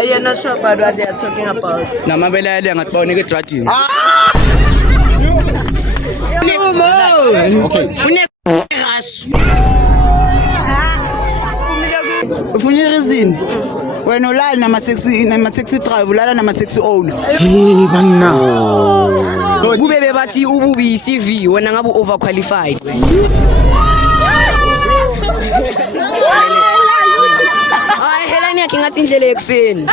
You're not sure about what they are talking about. Namabele ngatibona ke trading. Okay. Ufuna reason wena ulala nama taxi driver ulala nama taxi owner Banna. Kube bebathi ububi CV wena ngabe overqualified. Hayi hela ngiyakhe ngathi indlela ekufeni.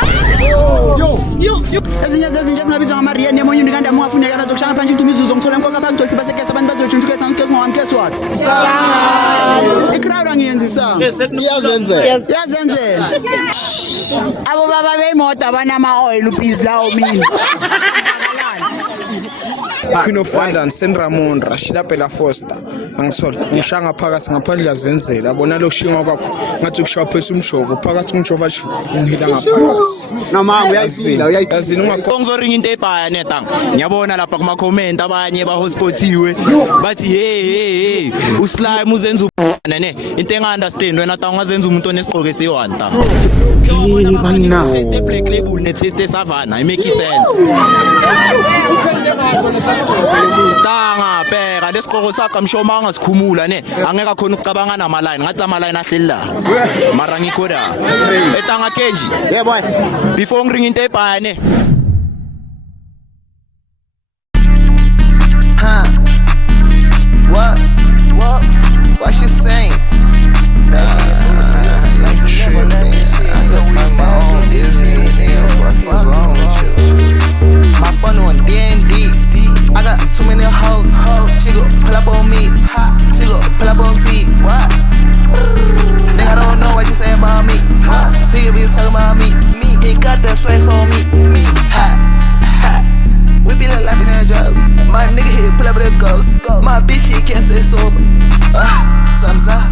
ezinye zezinto ezingabizwa ngama-Rian emonyuni kanti amungafuneka nazokushaya phansi into imizuzu ngithola emkoka phakugcwele basekesa abantu bazojunjukeza ngikesi ngowami guess what iCrowd angiyenzisanga iyazenzela abo baba beyimoto abanama-oil ubhizi lawo mina Queen of London, Sendramon, Rashida Pella Foster, angisola ngishanga phakathi ngaphandle yazenzela yabona lokushinga kwakho ngathi kushaya phezulu umshovo phakathi ngijova ngihila ngaphakathi Noma uyayisila yazini Ngizoringa into ebhaya netang. Ngiyabona lapha kuma comment abanye bahotspotiwe bathi hey uslime uzenza ne into enga-understand wena ta ungazenza umuntu onesigqoko esiyi-1 ta. banna. Taste black label ne-taste savana, it make sense. Tanga pheka lesigqoko sakho mshoma angasikhumula ne angeka khona ukucabanga nama-line ngathi ama-line ahleli la mara ngikho la etanga Kenji Yeah boy. before ngiringa into ebhaya ne What she saying? My phone on D&D. I got too many hoes. She go pull up on me. She go pull up on T. What? Nigga don't know what you say about me. Nigga be talking about me. He got that sway for me. We be like laughing at a joke. My nigga here pull up with a ghost. My bitch she can't say sober. Thumbs up.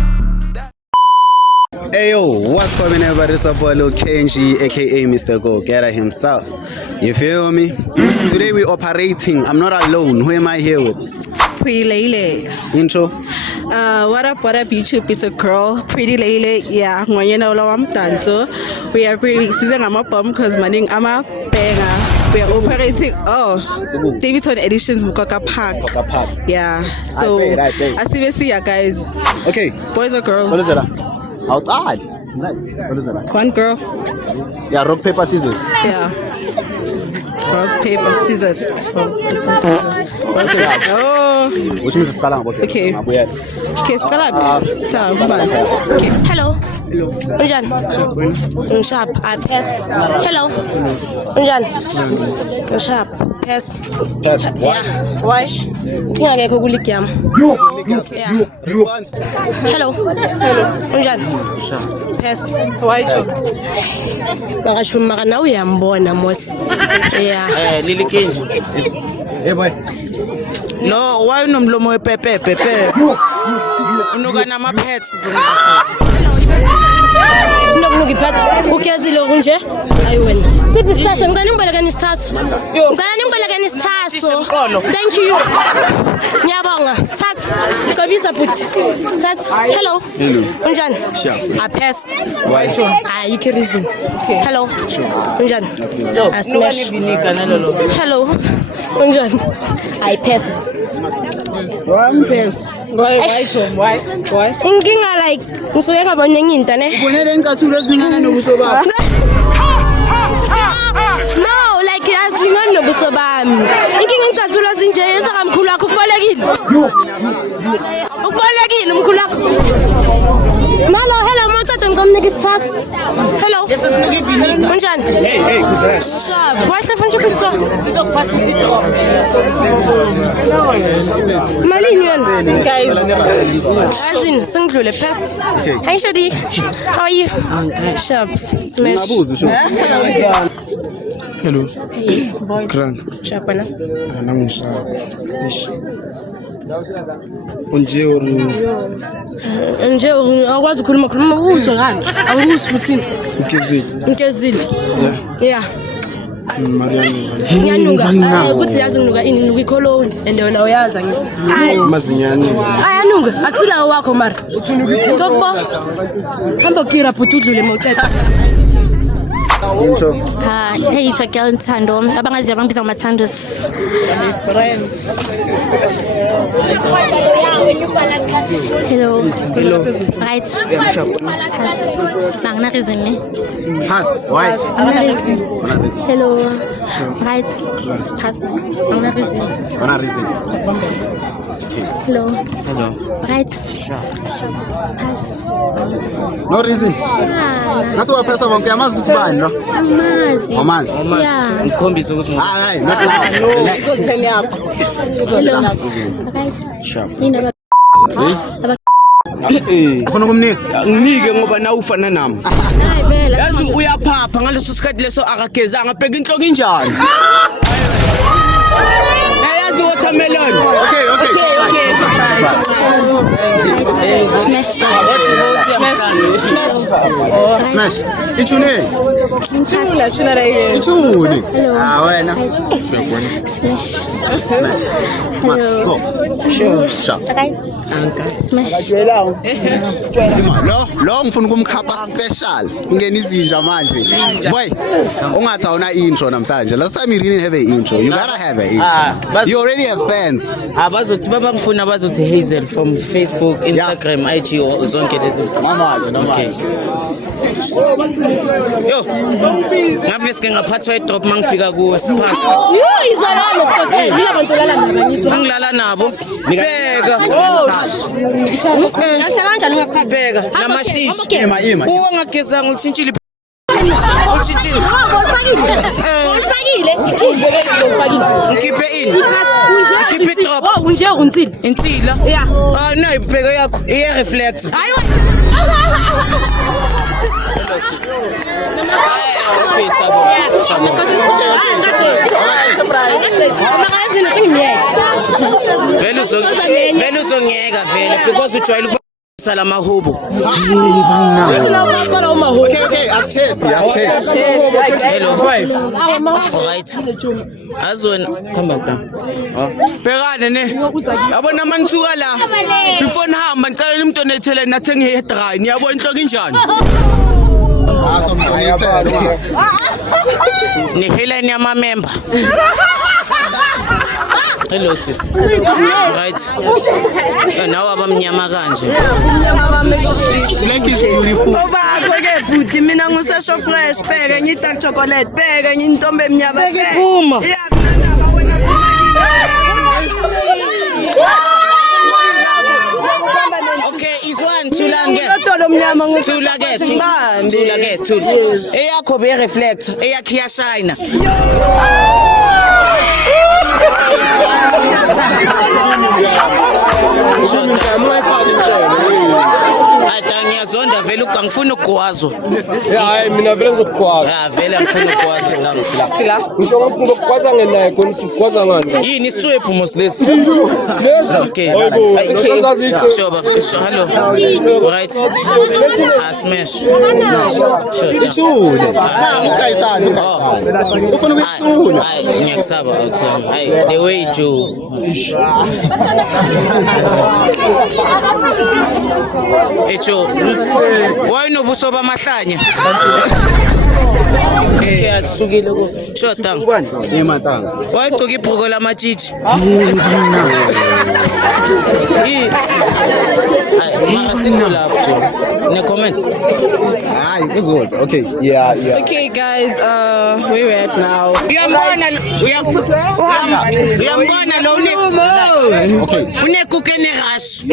Hey yo, what's poppin' everybody? It's your boy Lil Kenji, aka Mr. Go Getter himself. You feel me? Today we operating. I'm not alone. Who am I here with? Pretty Lele. Intro. What up, YouTube? It's a girl, Pretty Lele. Yeah, ngonyena ula wamdanso. We are pretty season I'm a bomb because maning I'm a banger. We are operating. Davidson Editions Mukoka Park. Yeah. So I see ya guys. Okay. Boys or girls? What is it? Outside. Nice. What is it? One girl. Yeah, rock, paper, scissors. Yeah. Rock, paper, scissors. Okay. Oh. Which means it's Kalang. Okay. Okay, start up. Okay. Hello. Unjan. Sharp. I pass. Hello. Unjan. Sharp. Pass. Yeah. Why? Tingake kulikyam. Yeah. Hello. Unjan. Pass. Why? Bakasho maka na uyambona mos. Yeah. Lili Kenji. Hey boy. No, why unomlomo wepepe pepe? Unuka nama pets. Nokunuka iphathi ukezile kunje hayi wena siphi isithathu ngicela ngiboleke isithathu thank you ngiyabonga thatha cobisa futhi thatha hello unjani I pass hayi ikhirizini hello unjani I smash hello unjani I passed I'm pissed. Why? inkinga like ngisuke ngabona enye into ne ubonele incathulo eziningana nobuso bakho no like asilingani nobuso bami inkinga ngicathulo ezinje esakamkhulu wakho kubalekile umkhulu wakho nalo hello motata ngicomnika isithathu hello unjani hey kuzash wahle mfundisha pisa Sizokuphathisa idrop. malini yona guys azini singidlule pass hey shadi how are you sharp smash hello hey boys Grand sharp na anamshaka ish unje uri nje akwazi ukukhuluma uzwe ngani angikuzwi uthini Nkezile yeah Mariani ngiyanuka ukuthi yazi nginuka ini nginuka ikoloni and wena uyaza ngithi mazinyani ayanuka akusila wakho mara uthini ukuthobo hamba kira phuthu udlule mawuceda Intro. Hey, it's a girl Ntando. Abangazi abangibiza ngoMathandos. Hello. Hello. Right. Has. Bangna reason ne? Has. Why? Bangna reason. Hello. Right. Has. Bangna reason. Bangna reason. Hello. Hello. Right. Has. No reason. Yeah. Ngathi waphesa bonke yamazi ukuthi bani lo? Amazi. Amazi. Yeah. Ngikhombisa ukuthi Hayi, not now. Hello. Right. Sharp. Yini Ufuna ukumnika? nginike ngoba nawe ufana nami. Hayi vele. Yazi uyaphapha ngaleso sikhathi leso akagezanga bheka inhloko injani. Yazi watermelon. Okay. Smash. Smash. Ichune. Tuna la ile. Ichune. Hello. Wena. Smash. Smash. Maso. Sharp. Right. Smash. Lo ngifuna ukumkhapha special. Ungena izinja manje. Boy, ungathi awuna intro namhlanje. Last time you didn't have an intro. You gotta have an intro. You already have fans. Abazothi babangifuna bazothi Hazel from Facebook, Instagram, IG zonke lezi. Namanje. Yo. Ngafeske ngaphathwa idrop mangifika kuwe siphasi. Izalalo kodwa yila bantu lala nabanyiswa. Ngilala nabo. Bheka. Ngahlala kanjani ngakuphatha? Bheka namashishi. Ima. Ungagezanga uthintshile. Uthintshile. Ufakile. Ngikhiphe ini. Ngikhiphe idrop. Unje unsini. Insila. Yeah. No ibheka yakho iye reflector. Hayi. Hello sis. Okay sabo. Magazine singimiyeke. Vele uzongiyeka vele because ujwayele ukubasa lamahubo. Okay. As chest. Hello. Alright. Azona come down. Bhekane ne. Yabona manisuka la. Before nihamba ngicela umuntu onethele nathenge hair dry. Niyabona inhloko injani? Ni helene yama member. Hello sis. Right. Nawe abamnyama kanje. Black is beautiful. Oba ke bhuti mina ngusesho fresh bheke ngi dark chocolate bheke ngi intombe emnyama bheke phuma. Okay, iswan thulange. Lotolo mnyama Thulake. Eyakho be reflect, eyakho iyashine. Ngiyazonda vele ungangifuna ukugwazwa. Hayi mina vele ngizokugwaza. Vele ngifuna ukugwazwa ngangifila. Ngisho ngifuna ukugwaza ngenaye khona ukuthi ugwaza ngani? Yini iswephu moslesi? Okay. Sure. Hello. Right. Smash. Sure. Ichune. Ukayisana. Ufuna ukuyichuna. Hayi, ngiyakusaba awuthini. Hayi, the way Joe. Echo. Why no buso bamahlanya? Okay, asukile ko. Shotang. Ematanga. Why gcoka ibhuko lamatshitshi? Mara single lapho Joe. Ne comment. Hayi kuzoza. Okay. Yeah. Okay guys, where we at now? Uyambona lo Okay. unekuke ne rush.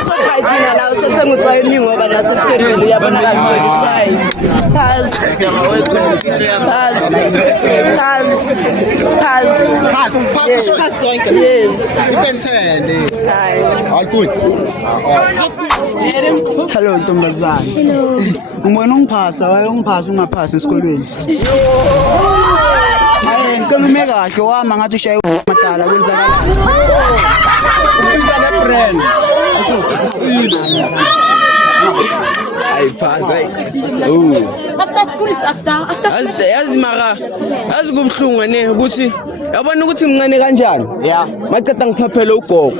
Surprise mina la usithenga uthwaye iningi ngoba nasebusweni uyabonakala ukuthi hayi pass zonke. Yes. Ipentende. Hayi. Awufuni. Hello Ntombazana. Hello. Ngibona ungiphasa, wayengiphasa ungaphasi esikolweni. Hayi ngicela ume kahle wama ngathi ushaye umatala kwenzakala. Ubizana brand. Ay pass ay. Oh. After school is after. Yazi mara. Yazi kubhlungu ne ukuthi yabona ukuthi mncane kanjani? Yeah. Maqeda ngiphaphele ugogo.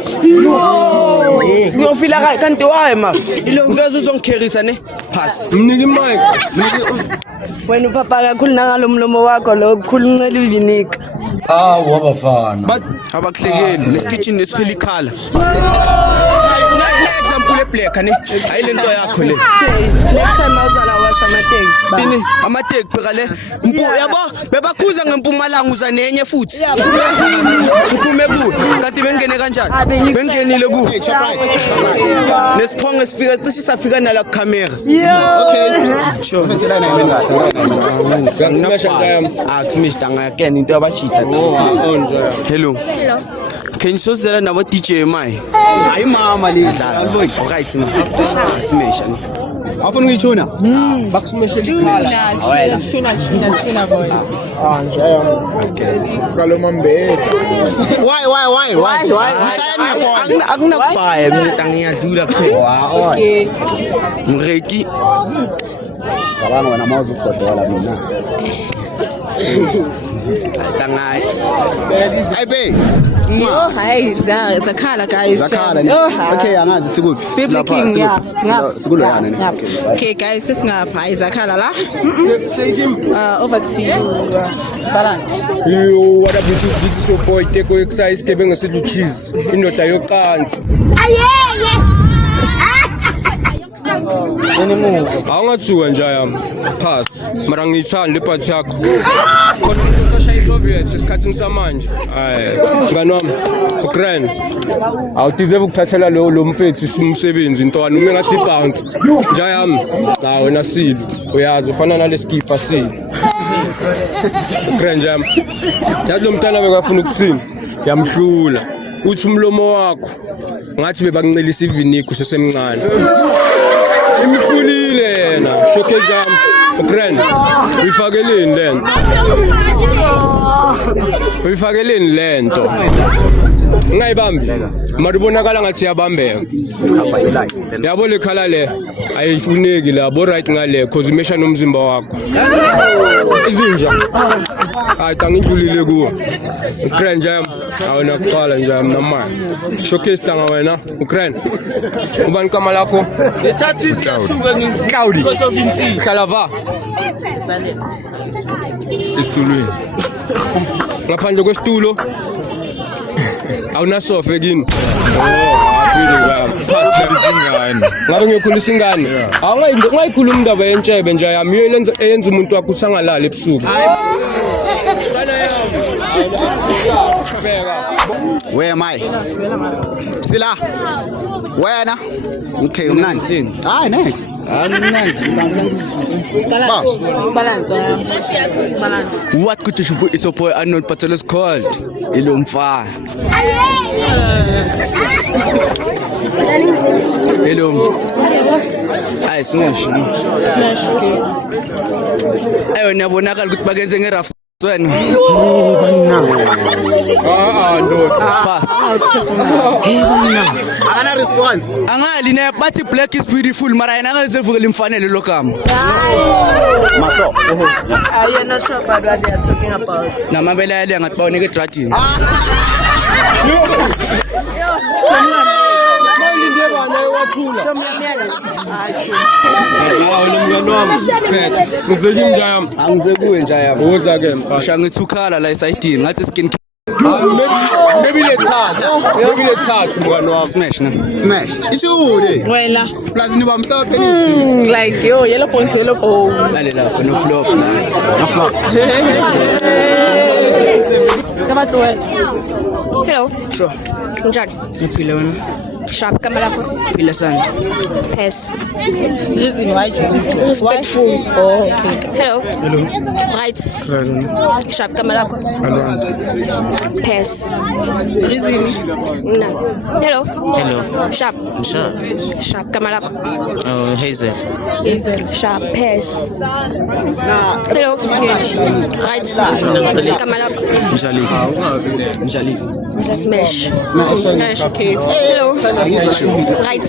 Ngiyofila kanti waye ma. Ngizwe uzongikherisa ne? Pass. Mniki mic. Wena upapa kakhulu nangalo mlomo wakho lo kukhulu uncela uvinika. Hawu abafana. Abakuhlekeli nesikitchen nesiphela ikhala. Example eblack ne ayilento yakho le. Next time awuzala washa amateki. Bini amateki phela le. Yabo bebakhuza ngempumalanga uza nenye futhi. Ngiphume ku kanti bengene kanjani? Bengenile ku. Nesiphongo sifika cishe safika nala ku camera. Okay. Sure. Akusimister ngayakena into abachita. Hello. Can you sozela nabo DJ mai? Hayi mama le. Alright ma. Smash ani. Afuna ukuyithuna? Bakusumeshela isikhala. Tuna boy. Kalomambele. Why? Akunakubhaya mina ngiyadlula phela. Okay. Mreki. Cabanga wena mawuze ukudodola mina. Tangai. Hey babe. Hayi zakhala guys. Zakhala ne. Okay angazi sikuphi. Silapha sikulo yana ne. Okay guys sesingapha izakhala la. Over to you. Balance. Yo, what up with you? This is your boy Teko Exercise Kebenge Sidu Cheese. Inota yokansi. Awungathuka nje yami. Pass. Mara ngiyithanda le part yakho. Khona usashaya iSoviet esikhathini samanje. Hayi, ngani wami. Ukraine. Awudeserve ukuthathela lo mfethu umsebenzi intwana uma ngathi bounce. Nje yami. La wena silo. Uyazi ufana naleskipa silo. Ukraine jam. Yazi lo mntana bekafuna ukuthini? Yamhlula. Uthi umlomo wakho ngathi bebakuncelisa iviniki usesemncane. Imhlulile yena showcase jam Ukraine uyifakeleni lento ngayibambi maribonakala ngathi yabambeka yabo le khala le ayifuneki la bo right ngale cause imesha nomzimba wakho izinja hayi tangidlulile kuwe Ukraine jam awona kuqala nje namanje showcase tanga wena Ukraine ubani kama lakho Lethathu isisuka Cloudy ngizobintsini. Salava Isitulweni ngaphandle kwesitulo awunasofa ekini Pass labizingane. ngabe ngiyokhulisa ingane awungayikhuluma indaba yentshebe nje yami eyenza umuntu wakho usangalala ebusuku Where am I? Sila. Wena. Okay, umnandi. Ah, next. What could you put? It's a boy unknown patrol is called Ilumfa. Hello. Ay smash. Okay. Ayo niyabonakala ukuthi bakenze ngeraf wena. no. Pass. Ana response. Angali ne bathi black is beautiful mara yena ngalizevukela imfanele lo gama. Maso. You're not sure about what they are talking about. Namabele yale ngathi bawoneke edradini. Angize kuwe nje yami. Uza ke mfana. Usha ngithi ukhala la esayidini ngathi skin Maybe let's start mngani wami. smash na. Smash. Ichude. Wena. Plus ni bamhlophe nithi. Like yo yellow points yellow ball. Lale lapho no flop la. Hello. Sure. Njani? Ngiphile wena. Sharp kama lakho. Phila sana. Pass. Reason why you Respectful. Oh, okay. Hello. Hello. Right. Right. Sharp kama lakho. Alright. Pass. Reason. Na. Hello. Hello. Sharp. Sure. Sharp kama lakho. Oh, Hazel. Sharp. Pass. Hello. Right. Kama lakho. Mjalif. Mjalif. Smash. Smash, okay. Hello. Right.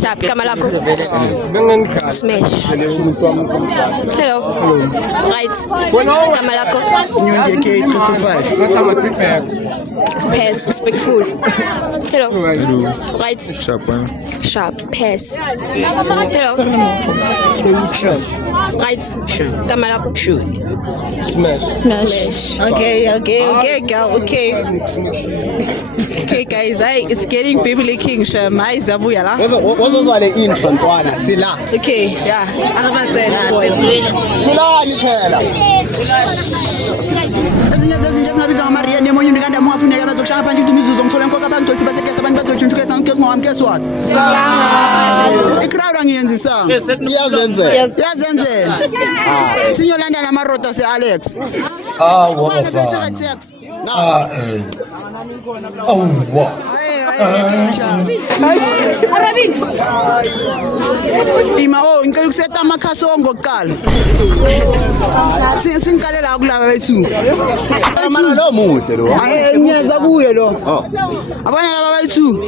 Sharp. Kamalako. Smash. Hello. Right. Kamalako. Nyonge K325. Pass. Respectful. Hello. Right. Sharp. Pass. Hello. Right. Kamalako. Shoot. Smash. Okay, girl. Okay, guys. It's getting Baby King. My Zabuya la. Wazozwa le intro ntwana sila. Okay, yeah. Thulani phela. Ezinye zezinto ezingabizwa ngamaria nemonye unikanda mungafuneka bazokushaya phansi imizuzu ngithola inkoka abangigcwalisa basekesa abantu bazojunjukeza ngikhezo ngwami keso wathi. Ikrowd angiyenzisanga. Iyazenzela. Sinyolanda namarota se-Alex. Wabafana. Ima ngicela ukuseta amakhasi ongokuqala. Singiqale la kulaba bethu. Mana lo muhle lo. Ngiyaza kuye lo. Abanye laba bethu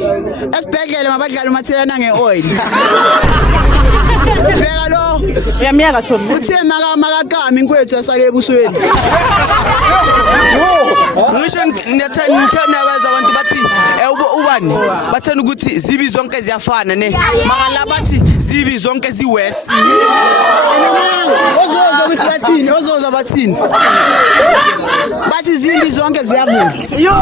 esibhedlela mabadlala umathelana ngeoil. Beka lo. Uyamiyaka Thomi. Uthe makakami inkwethu asake ebusweni. Ngisho ngithanda abaza abantu bathi ubani bathanda ukuthi zibi zonke ziyafana ne makala bathi zibi zonke ziwest. Ozozwa ukuthi bathini? Ozozwa bathini? Bathi zimbi zonke ziyavuma. Yo!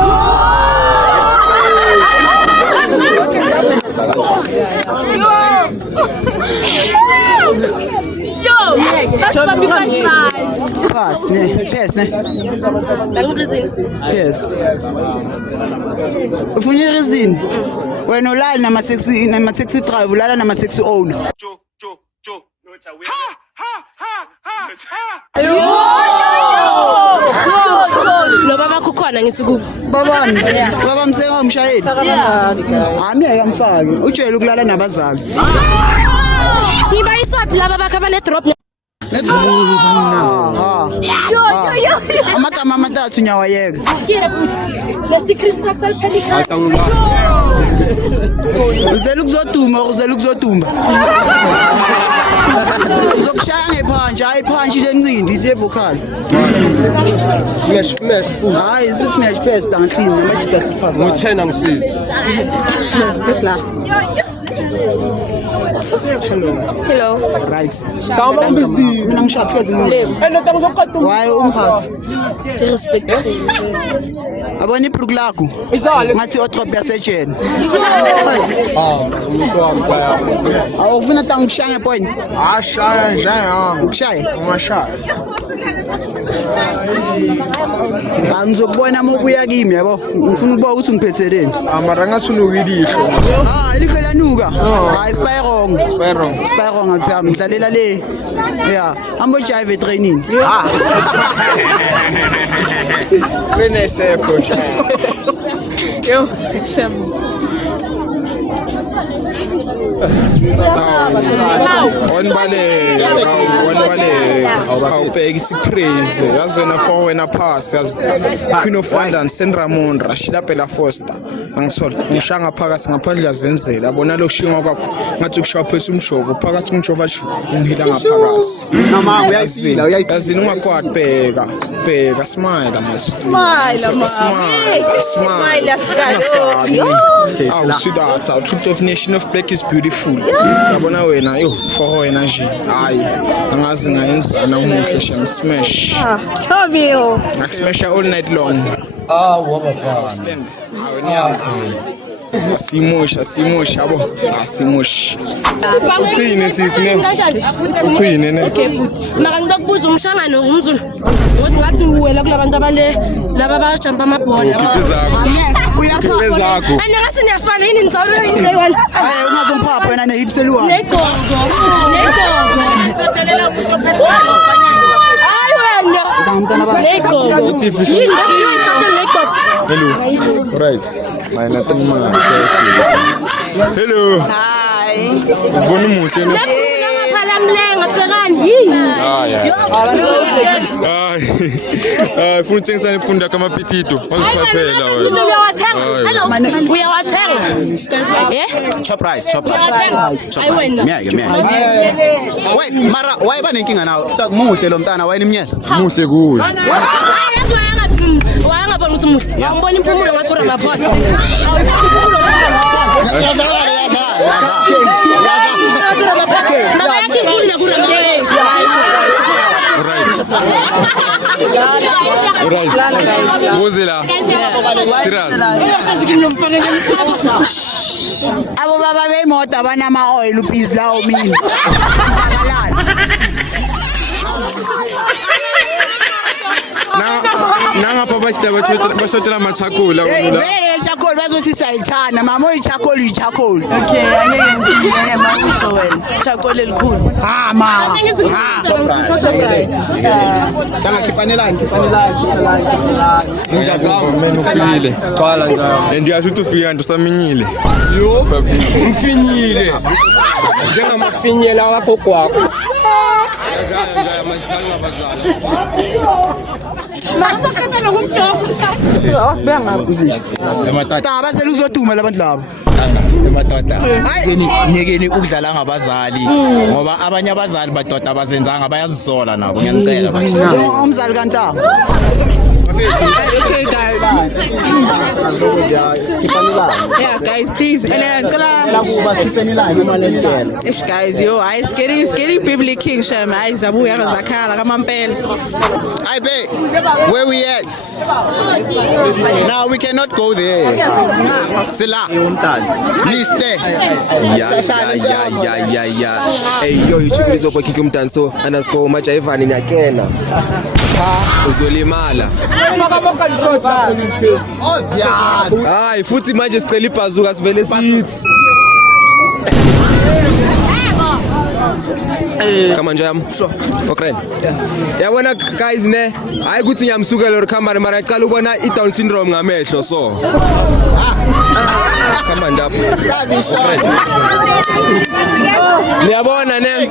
Pass ne. Yes. Ufuna reason. Wena ulala nama taxi driver, ulala nama taxi owner. No baba kukhona ngithi kubo. Babani? Baba mseka umshayeli. Ami ayamfaki. Utshela ukulala nabazali. Ngiba isaphi laba bakhe bane drop. Amagama amathathu nyawayeka. Lesikristu akusaliphelika. Uzela ukuzoduma. Uzokushaya ngephanje, hayi phanje lencindi le vocal. Smash. Hayi smash pass down clean namajika sifasa. Ngithena ngisiza. Hello. Right. Mina ngishaphuza umuntu. Why umphasa? Respect. Abona ibruku lakho. Ngathi otrop yasejeni. Awufuna tangishaya ngepoint. Ashaya njaya. Ukushaya. Ungashaya. Angizokubona mobuya kimi yabo. Ngifuna ukuba ukuthi ungiphetheleni. Amara ngasunukilihlo. Ilihlo lanuka. Hayi Spyro ngathi ngidlalela le. Yeah, ambo jive training. Kwenese coach. Yo, Shem. Onibale awubheka ithi praise yazona for wena pass yazi Queen of London Sendramon Rashida Bella Foster angisola ngishanga phakathi ngaphandle yazenzela yabona lokushinga kwakho ngathi kushaya phezulu umshovu phakathi umshova shu ungihila ngaphakathi Mama uyayisila yazini ungakwadi bheka smile awu sweetheart truth of nation of black is beautiful yabona wena yo for wena nje hayi angazi ngayenzana umuhle shem smash Thomi yo. Smash all night long wabafana. Asimusha yabo asimusha uqine sisine uqine ne Okay but mara ngizokubuza umshangano ngumzulu ngosi ngathi uwela kulabantu laba bajumpa amabhola uyafaka ngathi niyafana yini nizawula day one Ungazomphapha wena nehipseli wami. negogo hayi wena negogo yini negogo hello right mina hello Hi. ubona umuhle ne Hayi funa uthengisa iphunda kama pitito. Waziphaphela wena. Uyawathenga. Chop rice. Miyake. Wait, mara why banenkinga nawo? Muhle lo mntana wayini imnyela. Muhle kuwe. Wayangabona ukuthi muhle. Awumbona impumulo ngathi uRamaphosa. Right. Uzila. Abo baba bemoto abanama oil please lawo mina. Nangapha bashotela machakula Vele charcoal bazothi sayithana mama oyichakoli. Okay, angeke ngiyeke mawusho wena. Charcoal elikhulu. Ma. Tanga khipanelani. Ngiyazama ufile. Qala njalo. And uyasho ukuthi ufika nje usaminyile. Yo, ngifinyile. Njengamafinyela wakho kwakho. Njalo manje ngabazali. Ta basele uzoduma labantu labo. Emadoda ngiyekeni ukudlala ngabazali ngoba abanye abazali badoda abazenzanga bayazisola nabo ngiyanicela bathi Umzali kanta. Okay, guys. Yeah, guys, please. Ish, guys, yo, it's getting biblically king sham. I zabu ya zakala kama mpela. I bet. Where we at? Now we cannot go there. Sila. Liste. Yeah. Hey, yo, YouTube is open kick umtanso underscore macha Ivan ngiyakena. Uzolimala. Hayi futhi manje sicela ibhazuka sivele sithi. Kama nje yami. Sure. Okay. Yabona guys ne, hayi ukuthi ngiyamsuka lo camera mara aqala ubona I Down syndrome ngamehlo so. Kama ndapo. Niyabona ne?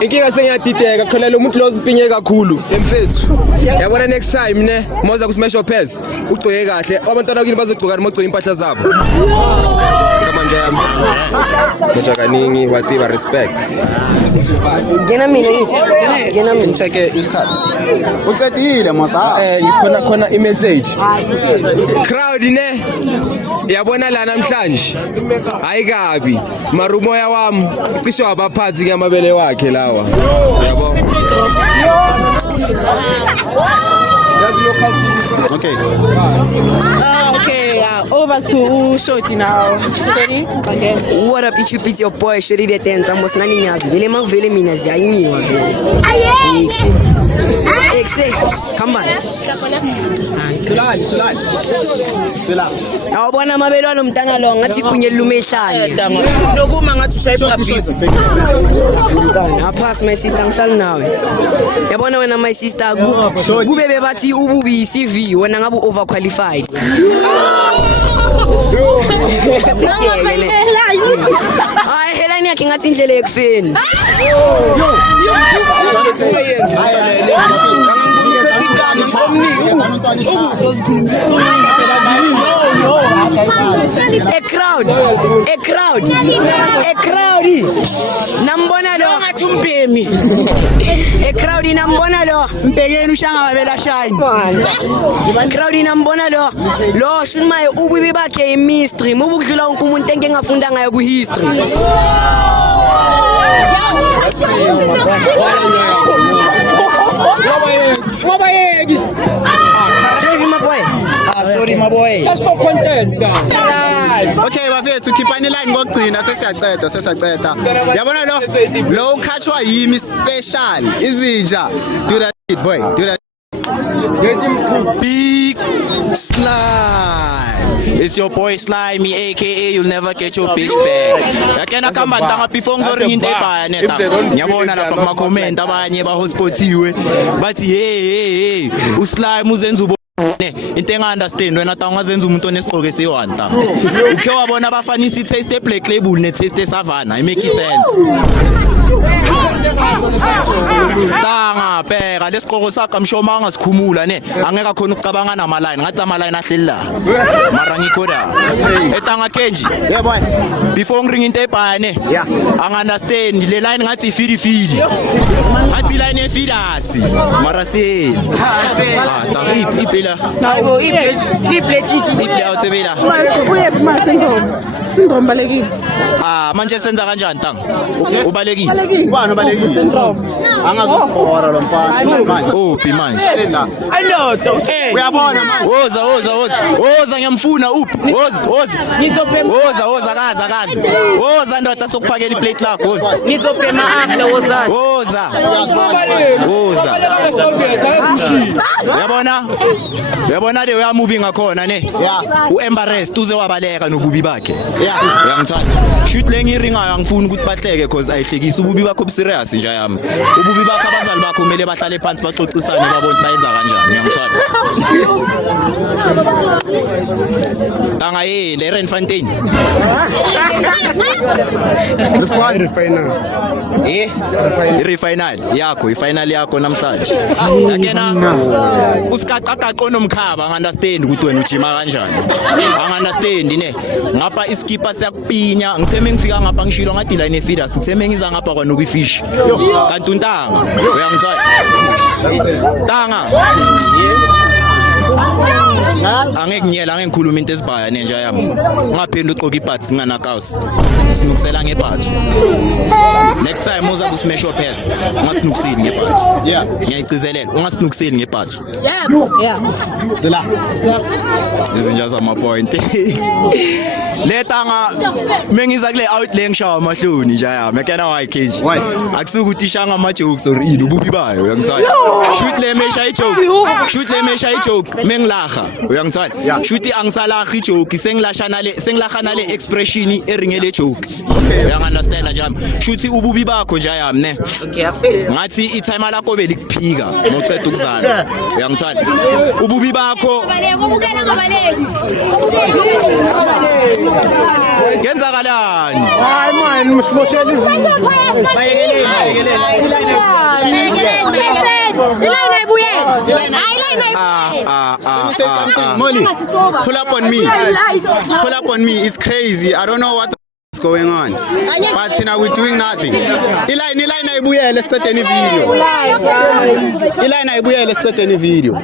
Inkinga sengiyadideka khona lo muntu lo zipinye kakhulu emfethu. Yabona next time ne, moza ku smash pass, ugcoke kahle. Abantwana bakini bazogcoka mogcoka impahla zabo. Kama nje yami. Moja kaningi whatever respect. Ngena mina Take isikhathi. Uqedile masa. Khona I message. Crowd ne. Yabona la namhlanje. Hayi kabi. Marumoya wami cishe wabaphathi ngamabele wakhe lawa. Yabo. Okay. Okay, over to Shorty now. Sorry. Okay. What up YouTube, it's your boy Shorty the Tens. Amos nani nyazi vile mavele mina ziyanyiwa vele. Exe, come on. Sila. Awubona mabelo alo mntana lo ngathi kunye lumehlanye. Lokuma ngathi ushaya ibhizi. Mntana, pass my sister ngisali nawe. Yabona wena my sister kube bebathi ububi CV wena ngabu overqualified. Hayi helani yakhe ngathi indlela ekufeni. A crowd. Nambona lo ngathi umbhemi. A crowd nambona lo Mbekeni ushanga babela shine. Crowd nambona lo shunimaye ububi bakhe imystery mubukudlula wonke umuntu enke engafunda ngayo ku history. Wabayeki. Jerry my boy. Sorry my boy. Just for content. Okay bafethu khiphani line ngokugcina sesiyaceda. Yabona lo ukhatshwa yimi special izinja. Do that shit boy. Do that. Big slime. It's your boy Slimy aka you'll never get your bitch back. Yakena kamba ntanga before ngizori into ebaya neta. Ngiyabona lapha kuma comment abanye ba hotspotiwe bathi hey uSlime uzenza into enga-understand wena ta ungazenza umuntu onesigqoko esiyi-1 ta ukhe wabona abafanisa i-taste e-black label ne-taste e-savana i-make sense tanga bheka lesigqoko sakho amshoma angasikhumula ne angeke akhona ukucabanga namaline ngathi amaline ahleli la mara ngikhoda etanga kenji boy before ngiringa into ebhane anga-understand le line ngathi ifidi ngathi line efidasi mara si ipela iple awutsebela Syndrome balekile. Manje senza kanjani tanga ubalekile ubani ubalekile syndrome angazukora lo mfana manje uphi manje andodo uyabona manje woza ngiyamfuna uphi woza woza ndoda sokuphakela iplate lakho woza Ngizophema after woza uyabona le uyamuvi ngakhona ne u-embarrassed uze wabaleka nobubi bakhe uyangithanda shoot le ngiringayo angifuni ukuthi bahleke cause ayihlekisi ububi bakho serious nje yami ububi bakho abazali bakho kumele bahlale phansi baxoxisane babone bayenza kanjani uyangithanda tanga le Randfontein i-refinal yakho i-final yakho namhlanje yakena usikaqaqaqo nomkhaba anga-understand ukuthi wena ujima kanjani anga-understand ne ngapha iskipa siyakupinya ngitheme ngifika ngapha ngishilo ngathi line efeeders ngitheme ngiza ngapha kwanokuifish kanti untanga uyangithanda tanga angeke ngiyela angeke ngikhuluma into ezibhaya nenja yami ungaphindi uqoka iparts nganakhouse sinukusela ngeparts next time uza kusmash your pass ungasinukiseli ngeparts ngiyayicizelela ungasinukiseli ngeparts sila izinja zama point letanga mengiza kule outlay ngishawa amahloni nje yami yakena why cage akusukuthi ishanga ama jokes or ini ububi bayo uyangithanda shoot le mesha i-joke mengilaha uyangithanda shoot angisalahi i-joke sengilahana le expression eringele joke uyangunderstand nje yami shoot ububi bakho nje yami ne ngathi itime lakho belikuphika noqeda ukuzala uyangithanda ububi bakho kenzakalani hayi man msimoshela izinto Molly, pull up on me, it's crazy, I don't know what's going on, but now we're doing nothing. Iline ayibuyele, let's start any video.